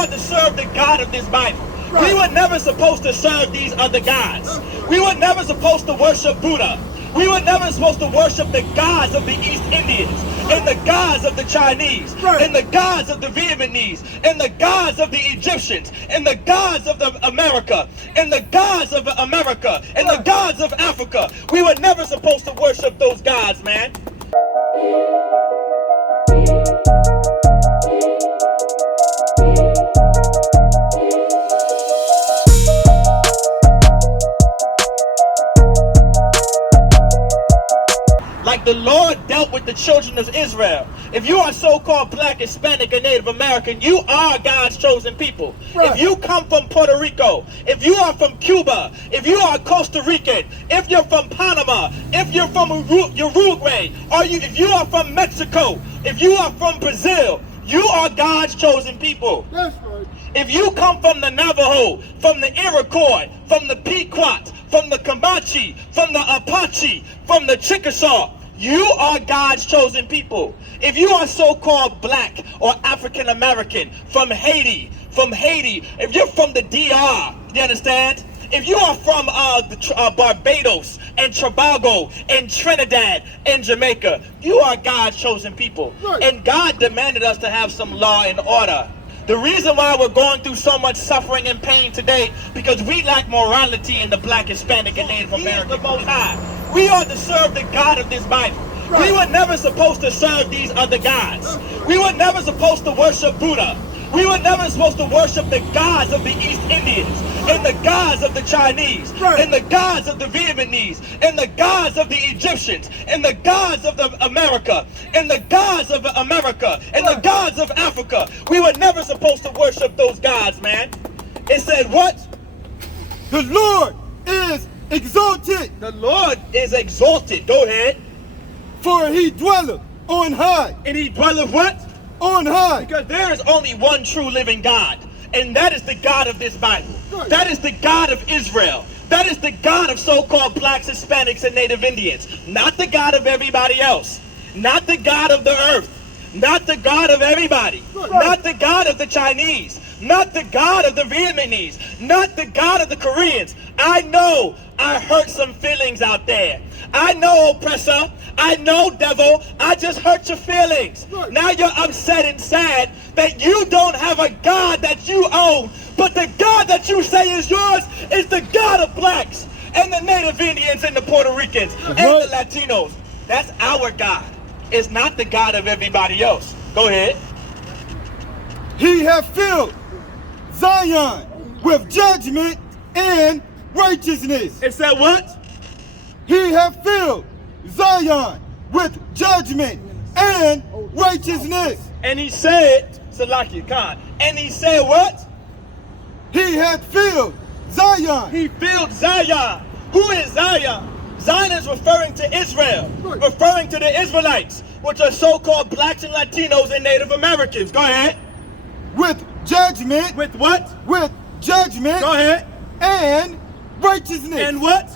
are to serve the God of this Bible. Right. We were never supposed to serve these other gods. We were never supposed to worship Buddha. We were never supposed to worship the gods of the East Indians, and the gods of the Chinese, and the gods of the Vietnamese, and the gods of the Egyptians, and the gods of America, and the gods of America, and the gods of Africa. We were never supposed to worship those gods, man. Like the Lord dealt with the children of Israel. If you are so-called Black, Hispanic, or Native American, you are God's chosen people. Right. If you come from Puerto Rico, if you are from Cuba, if you are Costa Rican, if you're from Panama, if you're from Uruguay, if you are from Mexico, if you are from Brazil, you are God's chosen people. That's right. If you come from the Navajo, from the Iroquois, from the Pequot, from the Comanche, from the Apache, from the Chickasaw, you are God's chosen people. If you are so-called Black or African American from Haiti, if you're from the DR, you understand? If you are from Barbados and Tobago and Trinidad and Jamaica, you are God's chosen people. Right. And God demanded us to have some law and order. The reason why we're going through so much suffering and pain today, because we lack morality in the Black, Hispanic, and Native American. He is the Most High. We are to serve the God of this Bible. Right. We were never supposed to serve these other gods. We were never supposed to worship Buddha. We were never supposed to worship the gods of the East Indians, and the gods of the Chinese, and the gods of the Vietnamese, and the gods of the Egyptians, and the gods of America, and the gods of America, and the gods of Africa. We were never supposed to worship those gods, man. It said what? The Lord is exalted. The Lord is exalted. Go ahead. For he dwelleth on high. And he dwelleth what? On high. Because there is only one true living God, and that is the God of this Bible. That is the God of Israel. That is the God of so-called Blacks, Hispanics, and Native Indians. Not the God of everybody else. Not the God of the earth. Not the God of everybody. Not the God of the Chinese. Not the God of the Vietnamese. Not the God of the Koreans. I know I hurt some feelings out there. I know, oppressor. I know, devil. I just hurt your feelings. Now you're upset and sad that you don't have a God that you own. But the God that you say is yours is the God of Blacks and the Native Indians and the Puerto Ricans and the Latinos. That's our God. It's not the God of everybody else. Go ahead. He hath filled Zion with judgment and righteousness. It said what? He hath filled Zion with judgment and righteousness. And he said, Salaki Khan, and he said what? He hath filled Zion. He filled Zion. Who is Zion? Zion is referring to Israel, referring to the Israelites, which are so-called Blacks and Latinos and Native Americans. Go ahead. With judgment. With what? With judgment. Go ahead. And righteousness. And what?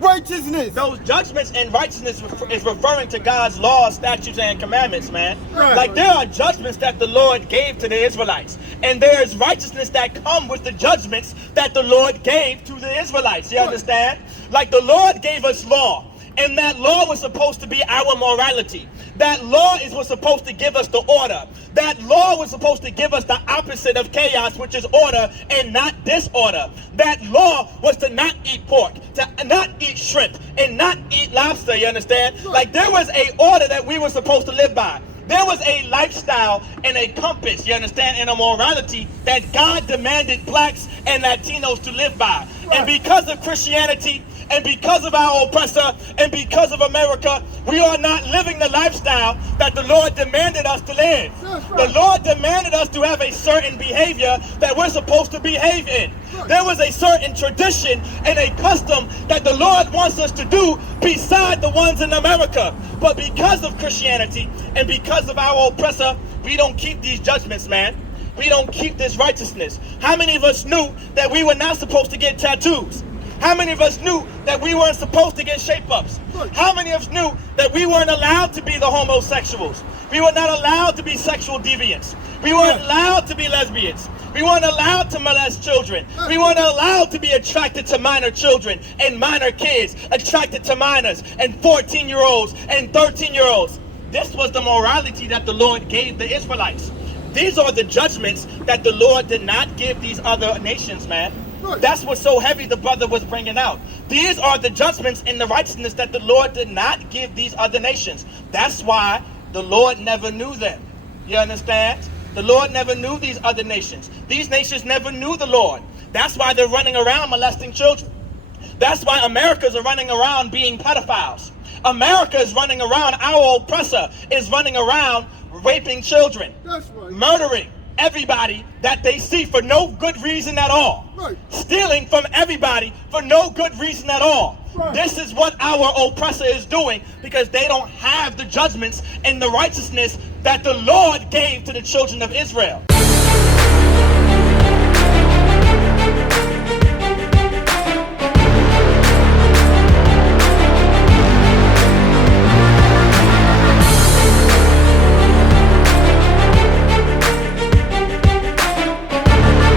Righteousness. Those judgments and righteousness is referring to God's laws, statutes, and commandments, man. Like there are judgments that the Lord gave to the Israelites, and there is righteousness that come with the judgments that the Lord gave to the Israelites. You understand? Like the Lord gave us law, and that law was supposed to be our morality. That law was supposed to give us the order. That law was supposed to give us the opposite of chaos, which is order and not disorder. That law was to not eat pork, to not eat shrimp, and not eat lobster, you understand? Like there was a order that we were supposed to live by. There was a lifestyle and a compass, you understand, and a morality that God demanded Blacks and Latinos to live by. And because of Christianity, and because of our oppressor, and because of America, we are not living the lifestyle that the Lord demanded us to live. The Lord demanded us to have a certain behavior that we're supposed to behave in. There was a certain tradition and a custom that the Lord wants us to do beside the ones in America. But because of Christianity and because of our oppressor, we don't keep these judgments, man. We don't keep this righteousness. How many of us knew that we were not supposed to get tattoos? How many of us knew that we weren't supposed to get shape-ups? Right. How many of us knew that we weren't allowed to be the homosexuals? We were not allowed to be sexual deviants. We weren't allowed to be lesbians. We weren't allowed to molest children. We weren't allowed to be attracted to minor children and minor kids, attracted to minors and 14-year-olds and 13-year-olds. This was the morality that the Lord gave the Israelites. These are the judgments that the Lord did not give these other nations, man. Right. That's what's so heavy the brother was bringing out. These are the judgments and the righteousness that the Lord did not give these other nations. That's why the Lord never knew them. You understand? The Lord never knew these other nations. These nations never knew the Lord. That's why they're running around molesting children. That's why Americans are running around being pedophiles. America is running around, our oppressor is running around raping children. That's right. Murdering everybody that they see for no good reason at all. Right. Stealing from everybody for no good reason at all. Right. This is what our oppressor is doing because they don't have the judgments and the righteousness that the Lord gave to the children of Israel.